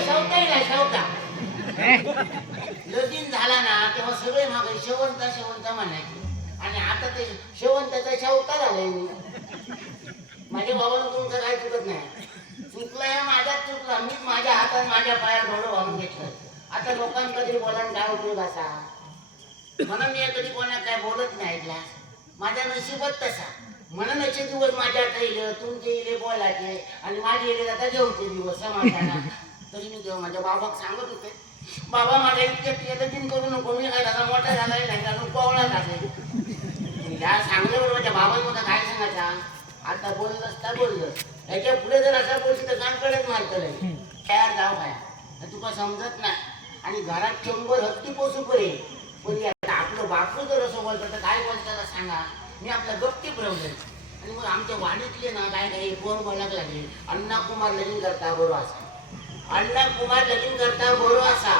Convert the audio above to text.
शेवताही नाही शेवता लगीन झाला ना तेव्हा सगळे मागे शेवंता शेवंता म्हणायचे. आणि आता ते शेवंताचा शेवता झालाय मी माझ्या बाबानं तुमचं काय चुकत नाही. चुकला हे चुकला. मी माझ्या हातात माझ्या पायात घोडं वाहून घेतलं. आता लोकांकडे बोलायला काय उपयोग असा? म्हणून मी कधी कोणा काय बोलत नाही ऐकला. माझ्या नशिबत तसा. म्हणून असे दिवस माझ्या आता येईल तुमचे इले बोलायचे. आणि माझे इले जाता जेवते दिवस समाधाना तरी मी देव माझ्या बाबाक सांगत होते. बाबा माझ्या इतके लगीन करू नको मी काय त्याचा मोठा झालाय नाही का कोवळा झाले या सांगल्यावर माझ्या बाबा मला काय सांगायचा? आता बोललंस तर बोललं याच्यापुढे जर असं बोलशील तर कानकडेच मारतलंय तयार जाऊ काय तुका समजत नाही. आणि घरात शंभर हत्ती पोसू पडे. पण आता आपलं बापू जर असं बोलतं तर काय बोलताना सांगा. मी आपल्या गप्तीप रवलं आणि मग आमच्या वाडीतले ना काय काही पोर बोलायला लागले? अण्णा कुमार लगीन करता बरोबर. असा अण्णा कुमार लगीन करता बरो असा.